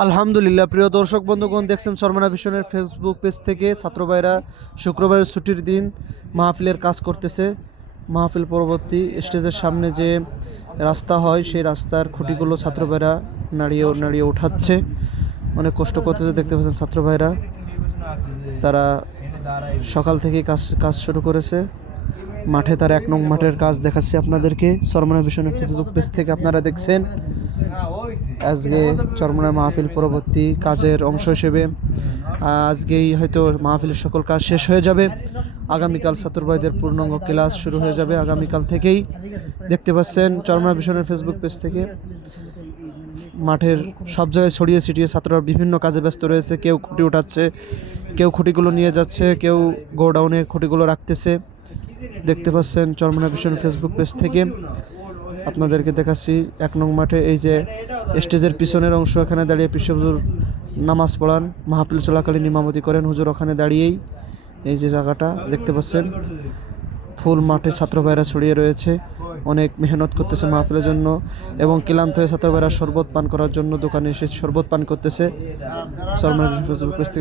আলহামদুলিল্লাহ, প্রিয় দর্শক বন্ধুগণ, দেখছেন শর্মনা ভিশনের ফেসবুক পেজ থেকে ছাত্র ভাইরা শুক্রবারের ছুটির দিন মাহফিলের কাজ করতেছে। মাহফিল পরবর্তী স্টেজের সামনে যে রাস্তা হয় সেই রাস্তার খুঁটিগুলো ছাত্র ভাইরা নাড়িয়ে নাড়িয়ে উঠাচ্ছে। অনেক কষ্ট করতেছে, দেখতে পাচ্ছেন ছাত্র ভাইরা। তারা সকাল থেকেই কাজ শুরু করেছে। মাঠে তার 1 নং মাঠের কাজ দেখাচ্ছি আপনাদেরকে শর্মনা ভিশনের ফেসবুক পেজ থেকে। আপনারা দেখছেন আজকে চরমোনাই মাহফিল পরবর্তী কাজের অংশ হিসেবে আজকেই হয়তো মাহফিলের সকল কাজ শেষ হয়ে যাবে। আগামীকাল ছাত্র ভাইদের পূর্ণাঙ্গ ক্লাস শুরু হয়ে যাবে আগামীকাল থেকেই। দেখতে পাচ্ছেন চরমোনাই ভিশনের ফেসবুক পেজ থেকে মাঠের সব জায়গায় ছড়িয়ে ছিটিয়ে ছাত্ররা বিভিন্ন কাজে ব্যস্ত রয়েছে। কেউ খুঁটি উঠাচ্ছে, কেউ খুঁটিগুলো নিয়ে যাচ্ছে, কেউ গোডাউনে খুঁটিগুলো রাখতেছে। দেখতে পাচ্ছেন চরমোনাই ভিশন ফেসবুক পেজ থেকে আপনাদেরকে দেখাচ্ছি 1 নং মাঠে এই যে স্টেজের পিছনের অংশ, এখানে দাঁড়িয়ে পিসে হুজুর নামাজ পড়ান, মাহফিল চলাকালীন ইমামতি করেন। হুজুর ওখানে দাঁড়িয়েই এই যে জায়গাটা দেখতে পাচ্ছেন, ফুল মাঠে ছাত্র ভাইরা ছড়িয়ে রয়েছে, অনেক মেহনত করতেছে মাহফিলের জন্য এবং ক্লান্ত হয়ে ছাত্র ভাইরা শরবত পান করার জন্য দোকানে এসে শরবত পান করতেছে। ফেসবুক পেজ থেকে